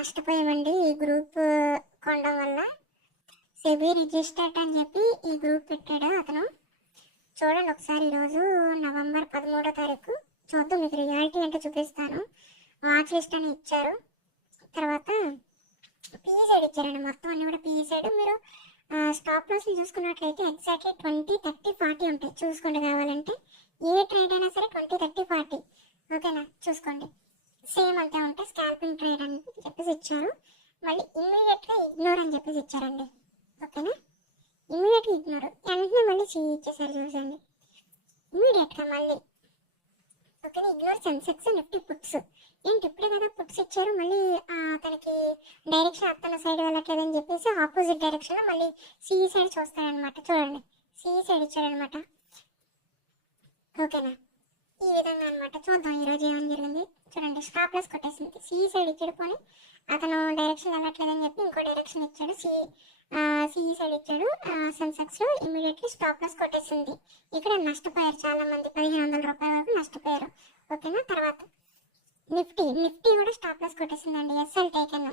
నష్టపోయామండి ఈ గ్రూప్ కొనడం వల్ల. సెబీ రిజిస్టర్డ్ అని చెప్పి ఈ గ్రూప్ పెట్టాడు అతను. చూడండి ఒకసారి, ఈరోజు నవంబర్ 13వ తారీఖు. చూద్దాం, మీకు రియాలిటీ అంటే చూపిస్తాను. వాచ్ లిస్ట్ అని ఇచ్చారు, తర్వాత పీఈ సైడ్ ఇచ్చారండి. మొత్తం అన్ని కూడా పీఈ సైడ్. మీరు స్టాప్ లాస్లు చూసుకున్నట్లయితే ఎగ్జాక్ట్లీ 20, 30, 40 ఉంటాయి. చూసుకోండి, కావాలంటే ఏ ట్రేడ్ అయినా సరే 20, 30, 40. ఓకేనా, చూసుకోండి. సేమ్ అంతే ఉంటాయి. స్కాల్పింగ్ ట్రేడ్ అని చెప్పేసి ఇచ్చారు. మళ్ళీ ఇమ్మీడియట్గా ఇగ్నోర్ అని చెప్పేసి ఇచ్చారండి. ఓకేనా, ఇమ్మీడియట్గా ఇగ్నోర్, వెంటనే మళ్ళీ ఇచ్చేసారు. చూసండి, ఇమ్మీడియట్గా మళ్ళీ. ఓకేనా, ఇగ్నోర్ సెన్సెక్స్ నిఫ్టీ పుట్స్. ఏంటి ఇప్పుడే కదా పుట్స్ ఇచ్చారు, మళ్ళీ తనకి డైరెక్షన్ అత్తన సైడ్ వెళ్ళట్లేదని చెప్పేసి ఆపోజిట్ డైరెక్షన్లో మళ్ళీ సిఈ సైడ్ చూస్తాడనమాట. చూడండి, సిఈ సైడ్ ఇచ్చాడనమాట. ఓకేనా, ఈ విధంగా అనమాట. చూద్దాం ఈరోజు ఏమని జరిగింది. చూడండి, స్టాప్ లాస్ కొట్టేసింది. సిఈ సైడ్ ఇచ్చాడు, పోనీ అతను డైరెక్షన్ వెళ్ళట్లేదని చెప్పి ఇంకో డైరెక్షన్ ఇచ్చాడు. సిఈ సైడ్ ఇచ్చాడు. సెన్సెక్స్లో ఇమీడియట్లీ స్టాప్ లాస్ కొట్టేసింది. ఇక్కడ నష్టపోయారు చాలా మంది, 1500 రూపాయల వరకు నష్టపోయారు. ఓకేనా, తర్వాత నిఫ్టీ కూడా స్టాప్ లాస్ కొట్టేసిందండి. ఎస్ఎల్ టేకెన్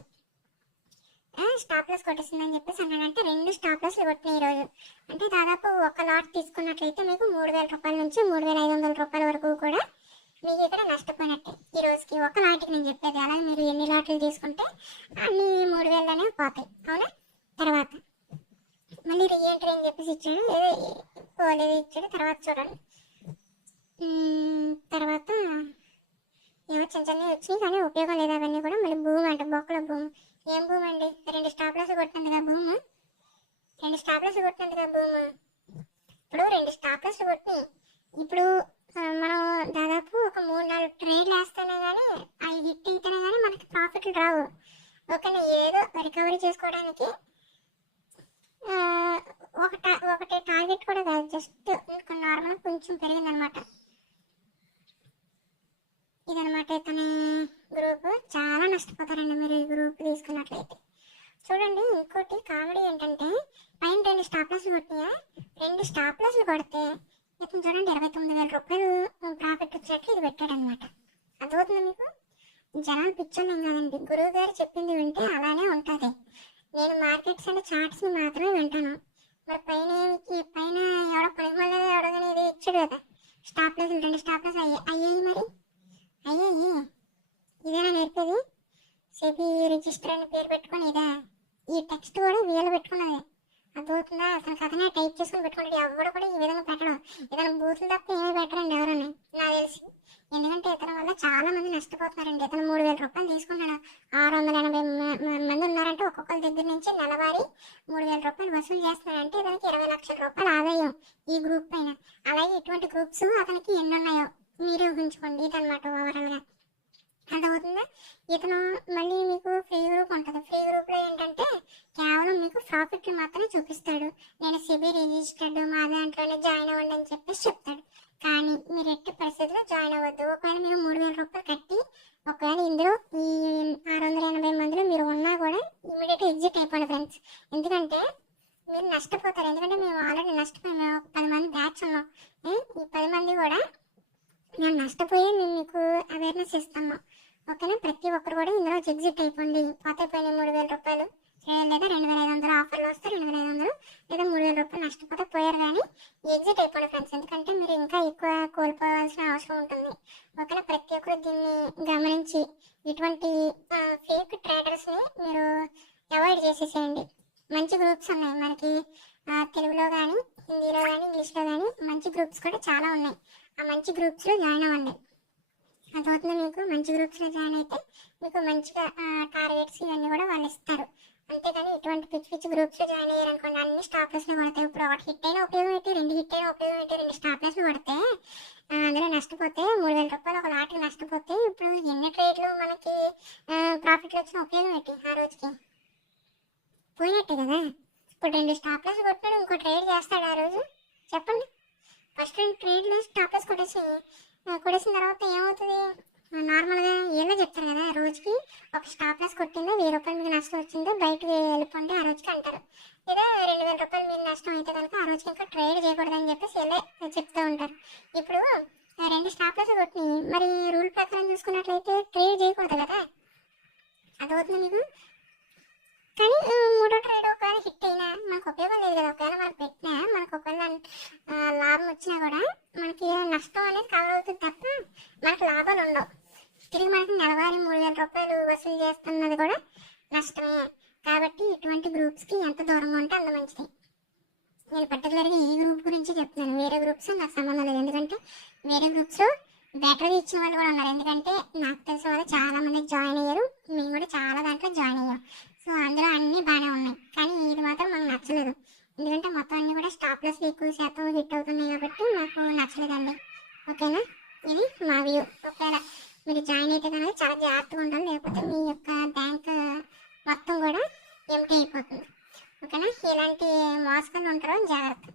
స్టాప్ లాస్ కొట్టేసిందని చెప్పేసి అన్నాడంటే 2 స్టాప్ లాస్లు కొట్టినాయి ఈరోజు. అంటే దాదాపు ఒక లాట్ తీసుకున్నట్లయితే మీకు 3000 రూపాయల నుంచి 3500 రూపాయల వరకు కూడా మీకు ఇక్కడ నష్టపోయినట్టే ఈ రోజుకి. ఒక లాట్కి నేను చెప్పేది. అలాగే మీరు ఎన్ని లాట్లు తీసుకుంటే అన్ని 3000 పోతాయి. అవునా, తర్వాత మళ్ళీ రీఎంట్రీ అని చెప్పేసి ఇచ్చాడు, పోలేదు ఇచ్చాడు. తర్వాత చూడండి, తర్వాత ఏమో చిన్న చిన్నవి వచ్చినాయి కానీ ఉపయోగం లేదు అవన్నీ కూడా. మళ్ళీ భూమి అంటే బొక్కల భూమి. ఏం భూమి అండి, 2 స్టాప్ లాస్ కొట్టినందుగా భూమి, 2 స్టాప్ లాస్ కొట్టినందుగా భూమి. ఇప్పుడు 2 స్టాప్ లాస్ కొట్టి ఇప్పుడు మనం దాదాపు ఒక 3-4 ట్రేడ్లు వేస్తేనే కానీ అవి హిట్ అయితేనే కానీ మనకి ప్రాఫిట్లు రావు. ఓకేనా, ఏదో రికవరీ చేసుకోవడానికి ఒకటి టార్గెట్ కూడా కాదు, జస్ట్ నార్మల్ కొంచెం పెరిగిందనమాట. ఇదనమాట ఇతని గ్రూప్. చాలా నష్టపోతారండి మీరు ఈ గ్రూప్ తీసుకున్నట్లయితే. చూడండి, ఇంకోటి కామెడీ ఏంటంటే పైన 2 స్టాప్ లాస్లు కొట్టినా, 2 స్టాప్ లాస్లు కొడితే ఇతను చూడండి 29,000 రూపాయలు ప్రాఫిట్ వచ్చేట్లు ఇది పెట్టాడనమాట. అర్థమవుతుంది మీకు? జనాలు పిచ్చోళ్ళం కాదండి, గురువు గారు చెప్పింది వింటే అలానే ఉంటుంది. నేను మార్కెట్స్ అండ్ చార్ట్స్ని మాత్రమే వింటాను. మరి పైన ఎవడో పనికి ఎవడగానే ఇది ఇచ్చాడు కదా స్టాప్ లాస్, 2 స్టాప్ లాస్ అయ్యాయి. మరి అయ్యాయి, ఇదేనా నేర్పేది? సెబీ రిజిస్టర్ అని పేరు పెట్టుకొని ఇదా? ఈ టెక్స్ట్ కూడా వీళ్ళు పెట్టుకున్నది. అర్థమవుతుందా? అతనికి అతనే టైప్ చేసుకుని పెట్టుకున్నాడు. ఎవరు కూడా ఈ విధంగా పెట్టడం, ఏదైనా బూతులు తప్ప ఏమీ పెట్టరండి ఎవరన్నా, నాకు తెలిసి. ఎందుకంటే ఇతని వల్ల చాలా మంది నష్టపోతున్నారండి. ఇతను 3000 రూపాయలు తీసుకున్నాడు. 680 మంది ఉన్నారంటే ఒక్కొక్కరి దగ్గర నుంచి నెలవారీ 3000 రూపాయలు వసూలు చేస్తున్నాడంటే ఇతనికి 20 లక్షల రూపాయలు ఆదాయం ఈ గ్రూప్ పైన. అలాగే ఇటువంటి గ్రూప్స్ అతనికి ఎన్ని ఉన్నాయో మీరే ఊహించుకోండి. ఇదనమాట ఓవరాల్గా. అర్థమవుతుందా? ఇతను మళ్ళీ మీకు ఫ్రీ గ్రూప్ ఉంటుంది. ఫ్రీ గ్రూప్లో ఏంటంటే కేవలం మీకు ప్రాఫిట్లు మాత్రమే చూపిస్తాడు. నేను సెబీ రిజిస్టర్డ్, మా దాంట్లోనే జాయిన్ అవ్వండి అని చెప్పేసి చెప్తాడు. కానీ మీరు ఎట్టి పరిస్థితిలో జాయిన్ అవ్వద్దు. ఒకవేళ మీరు 3000 రూపాయలు కట్టి ఒకవేళ ఇందులో ఈ 680 మందిలో మీరు ఉన్నా కూడా ఇమీడియట్గా ఎగ్జిట్ అయిపోండి ఫ్రెండ్స్. ఎందుకంటే మీరు నష్టపోతారు. ఎందుకంటే మేము ఆల్రెడీ నష్టపోయాము. మేము 10 మంది బ్యాచ్ ఉన్నాం. ఈ 10 మంది కూడా మేము నష్టపోయి మేము మీకు అవేర్నెస్ ఇస్తాము. ఓకేనా, ప్రతి ఒక్కరు కూడా ఇందులో ఎగ్జిట్ అయిపోండి. పోతే పోయిన 3000 రూపాయలు లేదా 2500 ఆఫర్లు వస్తే 2500 లేదా 3000 రూపాయలు నష్టపోతే పోయారు. కానీ ఎగ్జిట్ అయిపోండి ఫ్రెండ్స్. ఎందుకంటే మీరు ఇంకా ఎక్కువ కోల్పోవాల్సిన అవసరం ఉంటుంది. ఓకేనా, ప్రతి ఒక్కరు దీన్ని గమనించి ఇటువంటి ఫేక్ ట్రేడర్స్ని మీరు అవాయిడ్ చేసేసేయండి. మంచి గ్రూప్స్ ఉన్నాయి మనకి, తెలుగులో కానీ హిందీలో కానీ ఇంగ్లీష్లో కానీ మంచి గ్రూప్స్ కూడా చాలా ఉన్నాయి. ఆ మంచి గ్రూప్స్లో జాయిన్ అవ్వండి. అదవుతుంది మీకు. మంచి గ్రూప్స్లో జాయిన్ అయితే మీకు మంచిగా టార్గెట్స్ ఇవన్నీ కూడా వాళ్ళు ఇస్తారు. అంతేగాని ఇటువంటి పిచ్చి గ్రూప్స్లో జాయిన్ అయ్యారనుకోండి, అన్ని స్టాప్ లాస్లో పడతాయి. ఇప్పుడు ఒకటి హిట్ అయినా ఉపయోగం ఏంటి, 2 హిట్ అయినా ఉపయోగం ఏంటి? 2 స్టాప్ లాస్లు పడితే అందులో నష్టపోతే 3000 రూపాయలు ఒక లాట్కి నష్టపోతే ఇప్పుడు ఎన్ని ట్రేడ్లు మనకి ప్రాఫిట్లు వచ్చిన ఉపయోగం ఏంటి? ఆ రోజుకి పోయినట్టే కదా. ఇప్పుడు 2 స్టాప్ లాస్ కొట్టినాడు, ఇంకో ట్రేడ్ చేస్తాడు ఆ రోజు? చెప్పండి. ఫస్ట్ 2 ట్రేడ్లు స్టాప్ లాస్ కొట్టేసిన తర్వాత ఏమవుతుంది? నార్మల్గా ఏదో చెప్తారు కదా, రోజుకి ఒక స్టాప్ లాస్ కొట్టిందో 1000 రూపాయలు మీకు నష్టం వచ్చిందో బయటకు వెళ్ళిపోండి ఆ రోజుకి అంటారు. లేదా 2000 రూపాయలు మీరు నష్టం అయితే కనుక ఆ రోజుకి ఇంకా ట్రేడ్ చేయకూడదని చెప్పేసి ఇలా చెప్తూ ఉంటారు. ఇప్పుడు 2 స్టాప్ లాస్ కొట్టి మరి రూల్ ప్రకారం చూసుకున్నట్లయితే ట్రేడ్ చేయకూడదు కదా. అదవుతుంది మీకు. కానీ మూడో ట్రేడ్ ఒకవేళ హిట్ అయినా మనకు ఉపయోగం లేదు కదా. ఒకవేళ మనం పెట్టినా మనకు ఒకవేళ లాభం వచ్చినా కూడా మనకి నష్టం అనేది కవర్ అవుతుంది తప్ప మనకు లాభాలు ఉండవు. తిరిగి మనకి నెలవారీ 3,000 రూపాయలు వసూలు చేస్తున్నది కూడా నష్టమే. కాబట్టి ఇటువంటి గ్రూప్స్కి ఎంత దూరంగా ఉంటే అంత మంచిది. నేను పర్టికులర్గా ఈ గ్రూప్ గురించి చెప్తున్నాను, వేరే గ్రూప్స్ నాకు సంబంధం లేదు. ఎందుకంటే వేరే గ్రూప్స్లో బెటర్గా ఇచ్చిన వాళ్ళు కూడా ఉన్నారు. ఎందుకంటే నాకు తెలిసిన వాళ్ళు చాలా మంది జాయిన్ అయ్యారు, మేము కూడా చాలా దాంట్లో జాయిన్ అయ్యాం. సో అందులో అన్నీ బాగానే ఉన్నాయి. కానీ ఇది మాత్రం మాకు నచ్చలేదు. ఎందుకంటే మొత్తం అన్నీ కూడా స్టాప్ లాస్ ఎక్కువ శాతం హిట్ అవుతున్నాయి కాబట్టి నాకు నచ్చలేదండి. ఓకేనా, ఇది మా వ్యూ. ఒకవేళ మీరు జాయిన్ అయితే కనుక చాలా జాగ్రత్తగా ఉండాలి, లేకపోతే మీ యొక్క బ్యాంక్ మొత్తం కూడా ఎంటీ అయిపోతుంది. ఓకేనా, ఇలాంటి మోసగాళ్ళు ఉంటారో జాగ్రత్త.